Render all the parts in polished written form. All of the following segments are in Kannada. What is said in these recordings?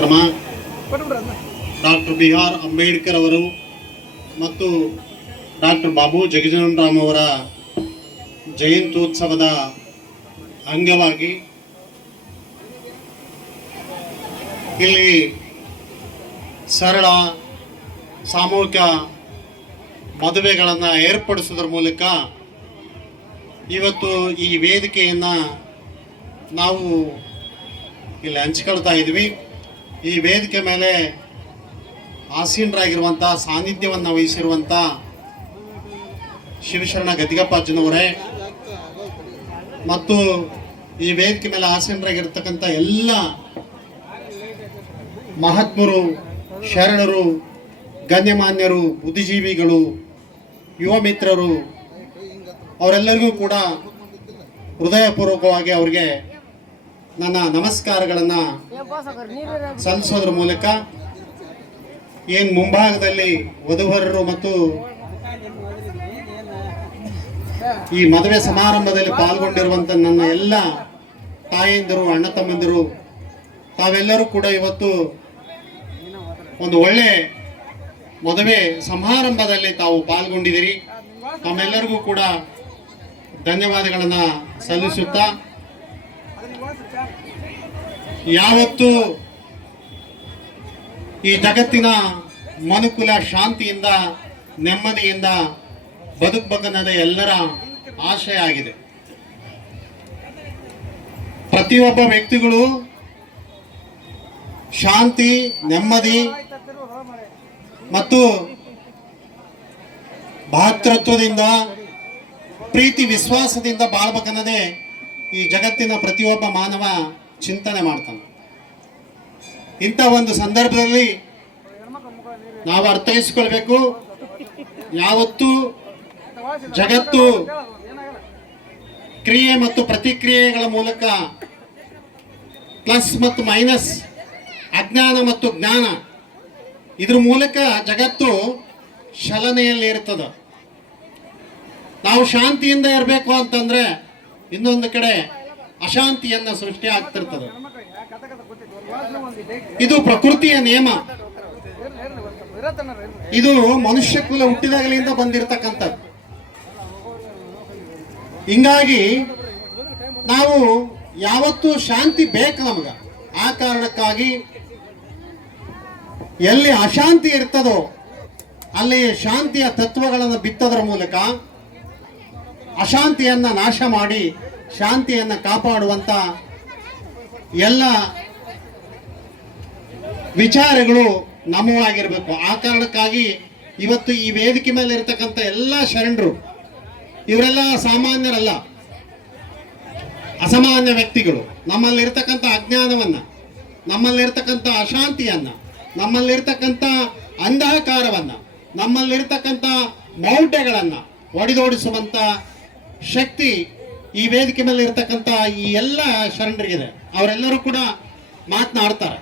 ಕಾರ್ಯಕ್ರಮ ಡಾಕ್ಟರ್ BR ಅಂಬೇಡ್ಕರ್ ಅವರು ಮತ್ತು ಡಾಕ್ಟರ್ ಬಾಬು ಜಗಜೀವನ್ ರಾಮ್ ಅವರ ಜಯಂತ್ಯೋತ್ಸವದ ಅಂಗವಾಗಿ ಇಲ್ಲಿ ಸರಳ ಸಾಮೂಹಿಕ ಮದುವೆಗಳನ್ನು ಏರ್ಪಡಿಸೋದ್ರ ಮೂಲಕ ಇವತ್ತು ಈ ವೇದಿಕೆಯನ್ನು ನಾವು ಇಲ್ಲಿ ಹಂಚಿಕೊಳ್ತಾ ಇದ್ವಿ. ಈ ವೇದಿಕೆ ಮೇಲೆ ಆಸೀನರಾಗಿರುವಂಥ ಸಾನ್ನಿಧ್ಯವನ್ನು ವಹಿಸಿರುವಂಥ ಶಿವಶರಣ ಗದ್ದಿಗಪ್ಪಾಜಿನವರೇ ಮತ್ತು ಈ ವೇದಿಕೆ ಮೇಲೆ ಆಸೀನರಾಗಿರ್ತಕ್ಕಂಥ ಎಲ್ಲ ಮಹಾತ್ಮರು, ಶರಣರು, ಗಣ್ಯಮಾನ್ಯರು, ಬುದ್ಧಿಜೀವಿಗಳು, ಯುವ ಮಿತ್ರರು ಅವರೆಲ್ಲರಿಗೂ ಕೂಡ ಹೃದಯಪೂರ್ವಕವಾಗಿ ಅವರಿಗೆ ನನ್ನ ನಮಸ್ಕಾರಗಳನ್ನು ಸಲ್ಲಿಸೋದ್ರ ಮೂಲಕ ಏನು ಮುಂಭಾಗದಲ್ಲಿ ವಧುವರರು ಮತ್ತು ಈ ಮದುವೆ ಸಮಾರಂಭದಲ್ಲಿ ಪಾಲ್ಗೊಂಡಿರುವಂಥ ನನ್ನ ಎಲ್ಲ ತಾಯಂದಿರು, ಅಣ್ಣ ತಮ್ಮಂದಿರು, ತಾವೆಲ್ಲರೂ ಕೂಡ ಇವತ್ತು ಒಂದು ಒಳ್ಳೆ ಮದುವೆ ಸಮಾರಂಭದಲ್ಲಿ ತಾವು ಪಾಲ್ಗೊಂಡಿದ್ದೀರಿ. ತಮ್ಮೆಲ್ಲರಿಗೂ ಕೂಡ ಧನ್ಯವಾದಗಳನ್ನು ಸಲ್ಲಿಸುತ್ತಾ, ಯಾವತ್ತು ಈ ಜಗತ್ತಿನ ಮನುಕುಲ ಶಾಂತಿಯಿಂದ ನೆಮ್ಮದಿಯಿಂದ ಬದುಕಬೇಕನ್ನೋದೇ ಎಲ್ಲರ ಆಶಯ ಆಗಿದೆ. ಪ್ರತಿಯೊಬ್ಬ ವ್ಯಕ್ತಿಗಳು ಶಾಂತಿ, ನೆಮ್ಮದಿ ಮತ್ತು ಭಾತೃತ್ವದಿಂದ, ಪ್ರೀತಿ ವಿಶ್ವಾಸದಿಂದ ಬಾಳ್ಬೇಕನ್ನೋದೇ ಈ ಜಗತ್ತಿನ ಪ್ರತಿಯೊಬ್ಬ ಮಾನವ ಚಿಂತನೆ ಮಾಡ್ತಾನೆ. ಇಂಥ ಒಂದು ಸಂದರ್ಭದಲ್ಲಿ ನಾವು ಅರ್ಥೈಸಿಕೊಳ್ಬೇಕು, ಯಾವತ್ತೂ ಜಗತ್ತು ಕ್ರಿಯೆ ಮತ್ತು ಪ್ರತಿಕ್ರಿಯೆಗಳ ಮೂಲಕ ಪ್ಲಸ್ ಮತ್ತು ಮೈನಸ್, ಅಜ್ಞಾನ ಮತ್ತು ಜ್ಞಾನ, ಇದ್ರ ಮೂಲಕ ಜಗತ್ತು ಚಲನೆಯಲ್ಲಿ ಇರ್ತದೆ. ನಾವು ಶಾಂತಿಯಿಂದ ಇರಬೇಕು ಅಂತಂದ್ರೆ ಇನ್ನೊಂದು ಕಡೆ ಅಶಾಂತಿಯನ್ನ ಸೃಷ್ಟಿ ಆಗ್ತಿರ್ತದೆ. ಇದು ಪ್ರಕೃತಿಯ ನಿಯಮ. ಇದು ಮನುಷ್ಯ ಕುಲ ಹುಟ್ಟಿದಾಗಲಿಂದ ಬಂದಿರತಕ್ಕಂಥದ್ದು. ಹಿಂಗಾಗಿ ನಾವು ಯಾವತ್ತೂ ಶಾಂತಿ ಬೇಕು ನಮಗ. ಆ ಕಾರಣಕ್ಕಾಗಿ ಎಲ್ಲಿ ಅಶಾಂತಿ ಇರ್ತದೋ ಅಲ್ಲಿ ಶಾಂತಿಯ ತತ್ವಗಳನ್ನು ಬಿತ್ತೋದ್ರ ಮೂಲಕ ಅಶಾಂತಿಯನ್ನ ನಾಶ ಮಾಡಿ ಶಾಂತಿಯನ್ನ ಕಾಪಾಡುವಂತ ಎಲ್ಲ ವಿಚಾರಗಳು ನಮ್ಮವಾಗಿರಬೇಕು. ಆ ಕಾರಣಕ್ಕಾಗಿ ಇವತ್ತು ಈ ವೇದಿಕೆ ಮೇಲೆ ಇರತಕ್ಕಂಥ ಎಲ್ಲ ಶರಣರು, ಇವರೆಲ್ಲ ಸಾಮಾನ್ಯರಲ್ಲ, ಅಸಾಮಾನ್ಯ ವ್ಯಕ್ತಿಗಳು. ನಮ್ಮಲ್ಲಿರ್ತಕ್ಕಂಥ ಅಜ್ಞಾನವನ್ನ, ನಮ್ಮಲ್ಲಿರ್ತಕ್ಕಂಥ ಅಶಾಂತಿಯನ್ನ, ನಮ್ಮಲ್ಲಿರ್ತಕ್ಕಂಥ ಅಂಧಕಾರವನ್ನ, ನಮ್ಮಲ್ಲಿರ್ತಕ್ಕಂಥ ಮೌಢ್ಯಗಳನ್ನ ಒಡೆದೋಡಿಸುವಂತ ಶಕ್ತಿ ಈ ವೇದಿಕೆ ಮೇಲೆ ಇರತಕ್ಕಂಥ ಈ ಎಲ್ಲ ಶರಣರಿಗಿದೆ. ಅವರೆಲ್ಲರೂ ಕೂಡ ಮಾತನಾಡ್ತಾರೆ.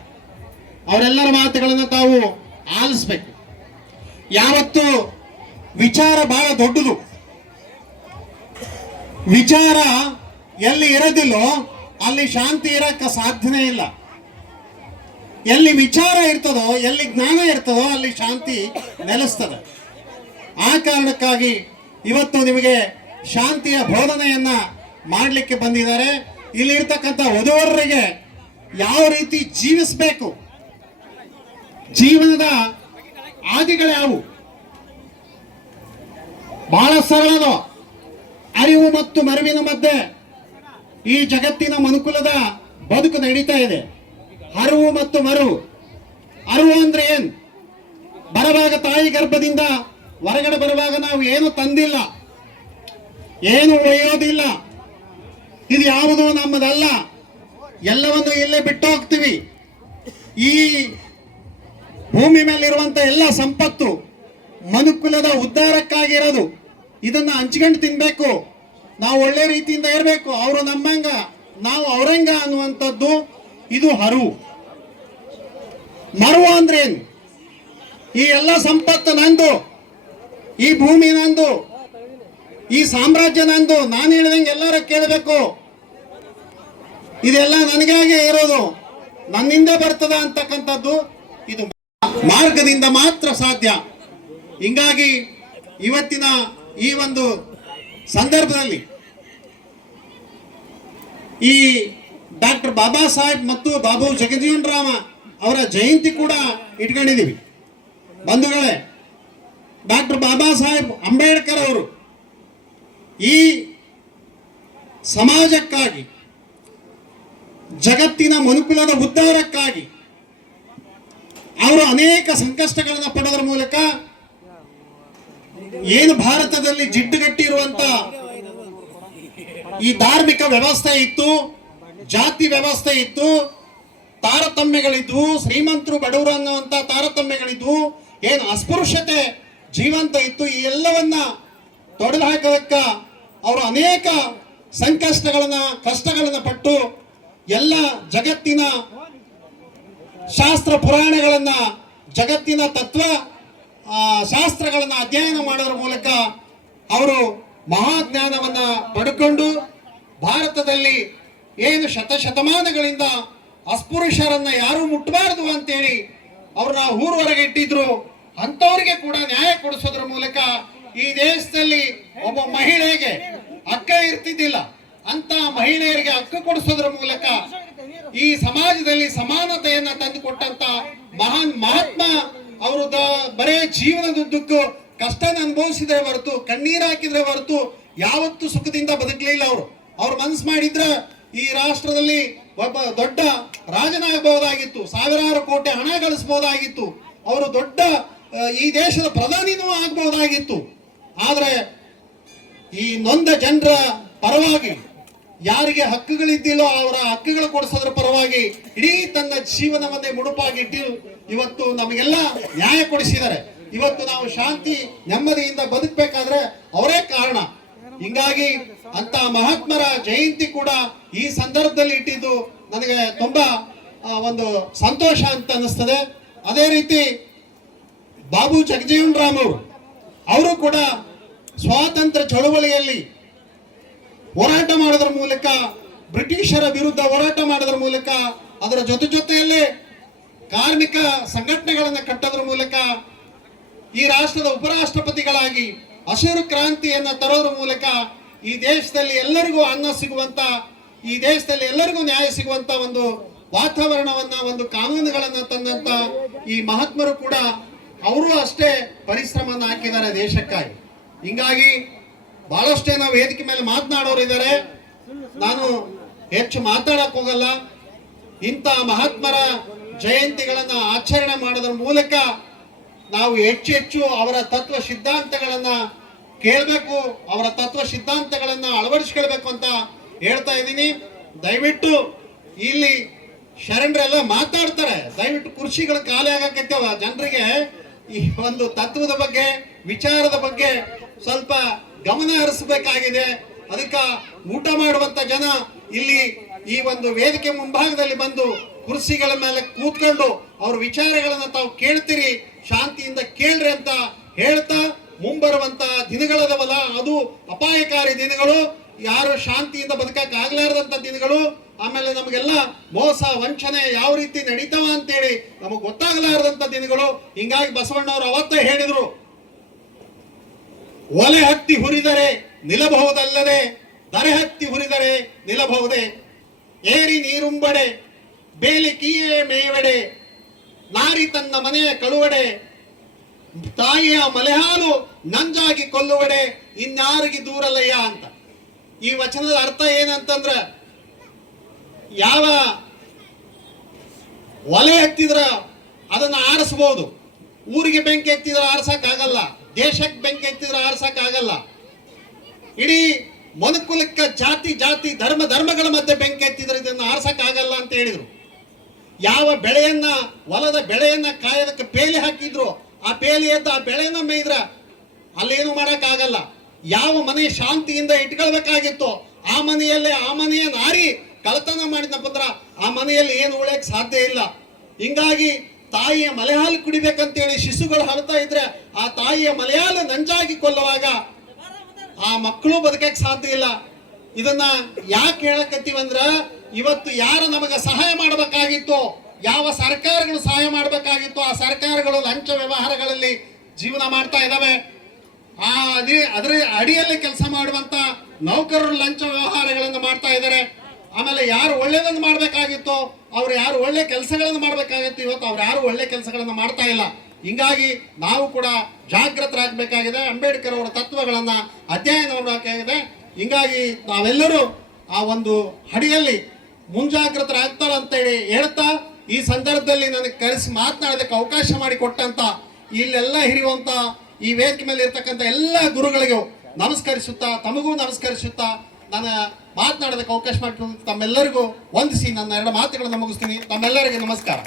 ಅವರೆಲ್ಲರ ಮಾತುಗಳನ್ನು ತಾವು ಆಲಿಸ್ಬೇಕು. ಯಾವತ್ತು ವಿಚಾರ ಬಹಳ ದೊಡ್ಡದು. ವಿಚಾರ ಎಲ್ಲಿ ಇರೋದಿಲ್ಲೋ ಅಲ್ಲಿ ಶಾಂತಿ ಇರಕ್ಕೆ ಸಾಧ್ಯನೇ ಇಲ್ಲ. ಎಲ್ಲಿ ವಿಚಾರ ಇರ್ತದೋ, ಎಲ್ಲಿ ಜ್ಞಾನ ಇರ್ತದೋ ಅಲ್ಲಿ ಶಾಂತಿ ನೆಲೆಸ್ತದೆ. ಆ ಕಾರಣಕ್ಕಾಗಿ ಇವತ್ತು ನಿಮಗೆ ಶಾಂತಿಯ ಬೋಧನೆಯನ್ನ ಮಾಡಲಿಕ್ಕೆ ಬಂದಿದ್ದಾರೆ. ಇಲ್ಲಿರ್ತಕ್ಕಂಥ ವಧುವರರಿಗೆ ಯಾವ ರೀತಿ ಜೀವಿಸಬೇಕು, ಜೀವನದ ಆದಿಗಳ್ಯಾವು, ಬಹಳ ಸರಳದ ಅರಿವು ಮತ್ತು ಮರವಿನ ಮಧ್ಯೆ ಈ ಜಗತ್ತಿನ ಮನುಕುಲದ ಬದುಕು ನಡೀತಾ ಇದೆ. ಅರಿವು ಮತ್ತು ಮರವು. ಅರಿವು ಅಂದ್ರೆ ಏನ್? ಬರುವಾಗ ತಾಯಿ ಗರ್ಭದಿಂದ ಹೊರಗಡೆ ಬರುವಾಗ ನಾವು ಏನು ತಂದಿಲ್ಲ, ಏನು ಒಯ್ಯೋದಿಲ್ಲ, ಇದು ಯಾವುದೋ ನಮ್ಮದಲ್ಲ, ಎಲ್ಲವನ್ನು ಇಲ್ಲೇ ಬಿಟ್ಟು ಹೋಗ್ತೀವಿ. ಈ ಭೂಮಿ ಮೇಲಿರುವಂತ ಎಲ್ಲ ಸಂಪತ್ತು ಮನುಕುಲದ ಉದ್ಧಾರಕ್ಕಾಗಿರೋದು. ಇದನ್ನ ಹಂಚ್ಕೊಂಡು ತಿನ್ಬೇಕು, ನಾವು ಒಳ್ಳೆ ರೀತಿಯಿಂದ ಇರಬೇಕು. ಅವರು ನಮ್ಮಂಗ, ನಾವು ಅವರಂಗ ಅನ್ನುವಂಥದ್ದು ಇದು ಹರಿವು. ಮರವು ಅಂದ್ರೆ ಏನು? ಈ ಎಲ್ಲ ಸಂಪತ್ತು ನಂದು, ಈ ಭೂಮಿ ನಂದು, ಈ ಸಾಮ್ರಾಜ್ಯ ನಂದು, ನಾನು ಹೇಳಿದಂಗೆ ಎಲ್ಲರೂ ಕೇಳಬೇಕು, ಇದೆಲ್ಲ ನನಗಾಗಿ ಇರೋದು, ನನ್ನಿಂದ ಬರ್ತದ ಅಂತಕ್ಕಂಥದ್ದು ಇದು ಮಾರ್ಗದಿಂದ ಮಾತ್ರ ಸಾಧ್ಯ. ಹಿಂಗಾಗಿ ಇವತ್ತಿನ ಈ ಒಂದು ಸಂದರ್ಭದಲ್ಲಿ ಈ ಡಾಕ್ಟರ್ ಬಾಬಾ ಸಾಹೇಬ್ ಮತ್ತು ಬಾಬು ಜಗಜೀವನ್ ರಾಮ ಅವರ ಜಯಂತಿ ಕೂಡ ಇಟ್ಕೊಂಡಿದ್ದೀವಿ. ಬಂಧುಗಳೇ, ಡಾಕ್ಟರ್ ಬಾಬಾ ಸಾಹೇಬ್ ಅಂಬೇಡ್ಕರ್ ಅವರು ಈ ಸಮಾಜಕ್ಕಾಗಿ, ಜಗತ್ತಿನ ಮನುಕುಲದ ಉದ್ಧಾರಕ್ಕಾಗಿ ಅವರು ಅನೇಕ ಸಂಕಷ್ಟಗಳನ್ನು ಪಡೋದ್ರ ಮೂಲಕ ಏನು ಭಾರತದಲ್ಲಿ ಜಿಡ್ಡುಗಟ್ಟಿರುವಂತ ಈ ಧಾರ್ಮಿಕ ವ್ಯವಸ್ಥೆ ಇತ್ತು, ಜಾತಿ ವ್ಯವಸ್ಥೆ ಇತ್ತು, ತಾರತಮ್ಯಗಳಿದ್ವು, ಶ್ರೀಮಂತರು ಬಡವರು ಅನ್ನುವಂತ ತಾರತಮ್ಯಗಳಿದ್ವು, ಏನು ಅಸ್ಪೃಶ್ಯತೆ ಜೀವಂತ ಇತ್ತು, ಈ ಎಲ್ಲವನ್ನ ತೊಡೆದು ಹಾಕೋದಕ್ಕ ಅವರು ಅನೇಕ ಸಂಕಷ್ಟಗಳನ್ನ ಕಷ್ಟಗಳನ್ನ ಪಟ್ಟು ಎಲ್ಲ ಜಗತ್ತಿನ ಶಾಸ್ತ್ರ ಪುರಾಣಗಳನ್ನ, ಜಗತ್ತಿನ ತತ್ವ ಶಾಸ್ತ್ರಗಳನ್ನ ಅಧ್ಯಯನ ಮಾಡೋದ್ರ ಮೂಲಕ ಅವರು ಮಹಾಜ್ಞಾನವನ್ನ ಪಡ್ಕೊಂಡು ಭಾರತದಲ್ಲಿ ಏನು ಶತಶತಮಾನಗಳಿಂದ ಅಸ್ಪೃಶ್ಯರನ್ನ ಯಾರು ಮುಟ್ಟಬಾರದು ಅಂತೇಳಿ ಅವ್ರನ್ನ ಊರವರೆಗೆ ಇಟ್ಟಿದ್ರು. ಅಂಥವ್ರಿಗೆ ಕೂಡ ನ್ಯಾಯ ಕೊಡಿಸೋದ್ರ ಮೂಲಕ ಈ ದೇಶದಲ್ಲಿ ಒಬ್ಬ ಮಹಿಳೆಗೆ ಹಕ್ಕ ಇರ್ತಿದ್ದಿಲ್ಲ, ಅಂತ ಮಹಿಳೆಯರಿಗೆ ಹಕ್ಕು ಕೊಡಿಸೋದ್ರ ಮೂಲಕ ಈ ಸಮಾಜದಲ್ಲಿ ಸಮಾನತೆಯನ್ನ ತಂದುಕೊಟ್ಟಂತ ಮಹಾನ್ ಮಹಾತ್ಮ ಅವರು ಬರೇ ಜೀವನದುದ್ದಕ್ಕೂ ಕಷ್ಟನ ಅನುಭವಿಸಿದ್ರೆ ಹೊರತು, ಕಣ್ಣೀರು ಹಾಕಿದ್ರೆ ಹೊರತು ಯಾವತ್ತೂ ಸುಖದಿಂದ ಬದುಕಲಿಲ್ಲ. ಅವ್ರು ಮನಸ್ಸು ಮಾಡಿದ್ರೆ ಈ ರಾಷ್ಟ್ರದಲ್ಲಿ ಒಬ್ಬ ದೊಡ್ಡ ರಾಜನಾಗಬಹುದಾಗಿತ್ತು, ಸಾವಿರಾರು ಕೋಟಿ ಹಣ ಗಳಿಸಬಹುದಾಗಿತ್ತು, ಅವರು ದೊಡ್ಡ ಈ ದೇಶದ ಪ್ರಧಾನಿನೂ ಆಗಬಹುದಾಗಿತ್ತು. ಆದ್ರೆ ಈ ನೊಂದ ಜನರ ಪರವಾಗಿ ಯಾರಿಗೆ ಹಕ್ಕುಗಳಿದ್ದಿಲ್ಲೋ ಅವರ ಹಕ್ಕುಗಳು ಕೊಡಿಸೋದ್ರ ಪರವಾಗಿ ಇಡೀ ತನ್ನ ಜೀವನವನ್ನೇ ಮುಡುಪಾಗಿಟ್ಟು ಇವತ್ತು ನಮಗೆಲ್ಲ ನ್ಯಾಯ ಕೊಡಿಸಿದ್ದಾರೆ. ಇವತ್ತು ನಾವು ಶಾಂತಿ ನೆಮ್ಮದಿಯಿಂದ ಬದುಕಬೇಕಾದ್ರೆ ಅವರೇ ಕಾರಣ. ಹಿಂಗಾಗಿ ಅಂತ ಮಹಾತ್ಮರ ಜಯಂತಿ ಕೂಡ ಈ ಸಂದರ್ಭದಲ್ಲಿ ಇಟ್ಟಿದ್ದು ನನಗೆ ತುಂಬಾ ಒಂದು ಸಂತೋಷ ಅಂತ ಅನಿಸ್ತದೆ. ಅದೇ ರೀತಿ ಬಾಬು ಜಗಜೀವನ್ ರಾಮ್ ಅವರು ಕೂಡ ಸ್ವಾತಂತ್ರ್ಯ ಚಳವಳಿಯಲ್ಲಿ ಹೋರಾಟ ಮಾಡೋದ್ರ ಮೂಲಕ, ಬ್ರಿಟಿಷರ ವಿರುದ್ಧ ಹೋರಾಟ ಮಾಡೋದ್ರ ಮೂಲಕ, ಅದರ ಜೊತೆಯಲ್ಲೇ ಕಾರ್ಮಿಕ ಸಂಘಟನೆಗಳನ್ನು ಕಟ್ಟೋದ್ರ ಮೂಲಕ ಈ ರಾಷ್ಟ್ರದ ಉಪರಾಷ್ಟ್ರಪತಿಗಳಾಗಿ ಹಸಿರು ಕ್ರಾಂತಿಯನ್ನ ತರೋದ್ರ ಮೂಲಕ ಈ ದೇಶದಲ್ಲಿ ಎಲ್ಲರಿಗೂ ಅನ್ನ ಸಿಗುವಂತ, ಈ ದೇಶದಲ್ಲಿ ಎಲ್ಲರಿಗೂ ನ್ಯಾಯ ಸಿಗುವಂತ ಒಂದು ವಾತಾವರಣವನ್ನ, ಒಂದು ಕಾನೂನುಗಳನ್ನ ತಂದಂತ ಈ ಮಹಾತ್ಮರು ಕೂಡ ಅವರು ಅಷ್ಟೇ ಪರಿಶ್ರಮವನ್ನು ಹಾಕಿದ್ದಾರೆ ದೇಶಕ್ಕಾಗಿ. ಹಿಂಗಾಗಿ ಬಹಳಷ್ಟೇ ನಾವು ವೇದಿಕೆ ಮೇಲೆ ಮಾತನಾಡೋರು ಇದ್ದಾರೆ. ನಾನು ಹೆಚ್ಚು ಮಾತಾಡಕ್ ಹೋಗಲ್ಲ. ಇಂಥ ಮಹಾತ್ಮರ ಜಯಂತಿಗಳನ್ನ ಆಚರಣೆ ಮಾಡೋದ್ರ ಮೂಲಕ ನಾವು ಹೆಚ್ಚು ಅವರ ತತ್ವ ಸಿದ್ಧಾಂತಗಳನ್ನ ಕೇಳಬೇಕು, ಅವರ ತತ್ವ ಸಿದ್ಧಾಂತಗಳನ್ನ ಅಳವಡಿಸ್ಕೊಳ್ಬೇಕು ಅಂತ ಹೇಳ್ತಾ ಇದ್ದೀನಿ. ದಯವಿಟ್ಟು ಇಲ್ಲಿ ಶರಣರೆಲ್ಲ ಮಾತಾಡ್ತಾರೆ, ದಯವಿಟ್ಟು ಕುರ್ಚಿಗಳು ಖಾಲಿ ಆಗಕತ್ತವ. ಜನರಿಗೆ ಈ ಒಂದು ತತ್ವದ ಬಗ್ಗೆ, ವಿಚಾರದ ಬಗ್ಗೆ ಸ್ವಲ್ಪ ಗಮನ ಹರಿಸಬೇಕಾಗಿದೆ. ಅದಕ್ಕೆ ಊಟ ಮಾಡುವಂತ ಜನ ಇಲ್ಲಿ ಈ ಒಂದು ವೇದಿಕೆ ಮುಂಭಾಗದಲ್ಲಿ ಬಂದು ಕುರ್ಚಿಗಳ ಮೇಲೆ ಕೂತ್ಕೊಂಡು ಅವ್ರ ವಿಚಾರಗಳನ್ನ ತಾವು ಕೇಳ್ತೀರಿ, ಶಾಂತಿಯಿಂದ ಕೇಳ್ರಿ ಅಂತ ಹೇಳ್ತಾ, ಮುಂಬರುವಂತ ದಿನಗಳದವಲ್ಲ ಅದು ಅಪಾಯಕಾರಿ ದಿನಗಳು, ಯಾರು ಶಾಂತಿಯಿಂದ ಬದುಕಕ್ಕೆ ಆಗ್ಲಾರ್ದಂತ ದಿನಗಳು, ಆಮೇಲೆ ನಮಗೆಲ್ಲ ಮೋಸ ವಂಚನೆ ಯಾವ ರೀತಿ ನಡೀತಾವ ಅಂತೇಳಿ ನಮಗ್ ಗೊತ್ತಾಗಲಾರದಂತ ದಿನಗಳು. ಹಿಂಗಾಗಿ ಬಸವಣ್ಣವರು ಅವತ್ತೇ ಹೇಳಿದ್ರು, ಒಲೆ ಹತ್ತಿ ಹುರಿದರೆ ನಿಲ್ಲಬಹುದಲ್ಲದೆ ದರೆ ಹತ್ತಿ ಹುರಿದರೆ ನಿಲ್ಲಬಹುದೇ, ಏರಿ ನೀರುಂಬಡೆ ಬೇಲಿ ಕೀಯೇ ಮೇವಡೆ, ನಾರಿ ತನ್ನ ಮನೆಯ ಕಳುವಡೆ, ತಾಯಿಯ ಮಲೆಹಾಲು ನಂಜಾಗಿ ಕೊಲ್ಲುವಡೆ, ಇನ್ಯಾರಿಗೆ ದೂರಲ್ಲಯ್ಯ ಅಂತ. ಈ ವಚನದ ಅರ್ಥ ಏನಂತಂದ್ರ, ಯಾವ ಒಲೆ ಹತ್ತಿದ್ರ ಅದನ್ನ ಆರಿಸಬಹುದು, ಊರಿಗೆ ಬೆಂಕಿ ಹತ್ತಿದ್ರ ಆರ್ಸಕ್ ಆಗಲ್ಲ, ದೇಶಕ್ಕೆ ಬೆಂಕಿ ಹತ್ತಿದ್ರ ಆರ್ಸಕ್ ಆಗಲ್ಲ, ಇಡೀ ಮನುಕುಲಕ್ಕೆ ಜಾತಿ ಜಾತಿ ಧರ್ಮಗಳ ಮಧ್ಯೆ ಬೆಂಕಿ ಹತ್ತಿದ್ರೆ ಇದನ್ನ ಆರ್ಸಕ್ ಆಗಲ್ಲ ಅಂತ ಹೇಳಿದ್ರು. ಯಾವ ಬೆಳೆಯನ್ನ, ಹೊಲದ ಬೆಳೆಯನ್ನ ಕಾಯೋದಕ್ಕೆ ಬೇಲಿ ಹಾಕಿದ್ರು, ಆ ಬೇಲಿ ಎದ್ದು ಆ ಬೆಳೆಯನ್ನ ಮೇಯ್ದ್ರ ಅಲ್ಲೇನು ಮಾಡಕ್ ಆಗಲ್ಲ. ಯಾವ ಮನೆ ಶಾಂತಿಯಿಂದ ಇಟ್ಕೊಳ್ಬೇಕಾಗಿತ್ತು ಆ ಮನೆಯಲ್ಲೇ ಆ ಮನೆಯ ನಾರಿ ಕಳತನ ಮಾಡಿದಪ್ಪ ಆ ಮನೆಯಲ್ಲಿ ಏನು ಉಳಿಯಕ್ ಸಾಧ್ಯ ಇಲ್ಲ. ಹಿಂಗಾಗಿ ತಾಯಿಯ ಮಲೆಹಾಲು ಕುಡಿಬೇಕಂತೇಳಿ ಶಿಶುಗಳು ಹಳ್ತಾ ಇದ್ರೆ ಆ ತಾಯಿಯ ಮಲೆಹಾಲು ನಂಜಾಗಿ ಕೊಲ್ಲುವಾಗ ಆ ಮಕ್ಕಳು ಬದುಕಕ್ಕೆ ಸಾಧ್ಯ ಇಲ್ಲ. ಇದನ್ನ ಯಾಕೆ ಹೇಳಕತ್ತೀವಂದ್ರ, ಇವತ್ತು ಯಾರು ನಮಗೆ ಸಹಾಯ ಮಾಡಬೇಕಾಗಿತ್ತು ಯಾವ ಸರ್ಕಾರಗಳು ಸಹಾಯ ಮಾಡಬೇಕಾಗಿತ್ತು ಆ ಸರ್ಕಾರಗಳು ಲಂಚ ವ್ಯವಹಾರಗಳಲ್ಲಿ ಜೀವನ ಮಾಡ್ತಾ ಇದ್ದಾವೆ. ಅದರ ಅಡಿಯಲ್ಲಿ ಕೆಲಸ ಮಾಡುವಂತ ನೌಕರರು ಲಂಚ ವ್ಯವಹಾರಗಳನ್ನು ಮಾಡ್ತಾ ಇದ್ದಾರೆ. ಆಮೇಲೆ ಯಾರು ಒಳ್ಳೆಯದನ್ನು ಮಾಡಬೇಕಾಗಿತ್ತು, ಅವ್ರು ಯಾರು ಒಳ್ಳೆ ಕೆಲಸಗಳನ್ನು ಮಾಡಬೇಕಾಗಿತ್ತು, ಇವತ್ತು ಅವ್ರು ಯಾರು ಒಳ್ಳೆ ಕೆಲಸಗಳನ್ನು ಮಾಡ್ತಾ ಇಲ್ಲ. ಹಿಂಗಾಗಿ ನಾವು ಕೂಡ ಜಾಗೃತರಾಗಬೇಕಾಗಿದೆ. ಅಂಬೇಡ್ಕರ್ ಅವರ ತತ್ವಗಳನ್ನ ಅಧ್ಯಯನ ಮಾಡಬೇಕಾಗಿದೆ. ಹಿಂಗಾಗಿ ನಾವೆಲ್ಲರೂ ಆ ಒಂದು ಅಡಿಯಲ್ಲಿ ಮುಂಜಾಗ್ರತರಾಗ್ತಾರ ಅಂತೇಳಿ ಹೇಳ್ತಾ, ಈ ಸಂದರ್ಭದಲ್ಲಿ ನನಗೆ ಕರೆಸಿ ಮಾತನಾಡೋದಕ್ಕೆ ಅವಕಾಶ ಮಾಡಿಕೊಟ್ಟಂತ ಇಲ್ಲೆಲ್ಲ ಹಿರಿಯುವಂತ ಈ ವೇದಿಕೆ ಮೇಲೆ ಇರ್ತಕ್ಕಂಥ ಎಲ್ಲ ಗುರುಗಳಿಗೂ ನಮಸ್ಕರಿಸುತ್ತಾ, ತಮಗೂ ನಮಸ್ಕರಿಸುತ್ತಾ ನಾನು ಮಾತನಾಡೋದಕ್ಕೆ ಅವಕಾಶ ಮಾಡಿಕೊಂಡು ತಮ್ಮೆಲ್ಲರಿಗೂ ವಂದಿಸಿ ನನ್ನ ಎರಡು ಮಾತುಗಳನ್ನು ಮುಗಿಸ್ತೀನಿ. ತಮ್ಮೆಲ್ಲರಿಗೆ ನಮಸ್ಕಾರ.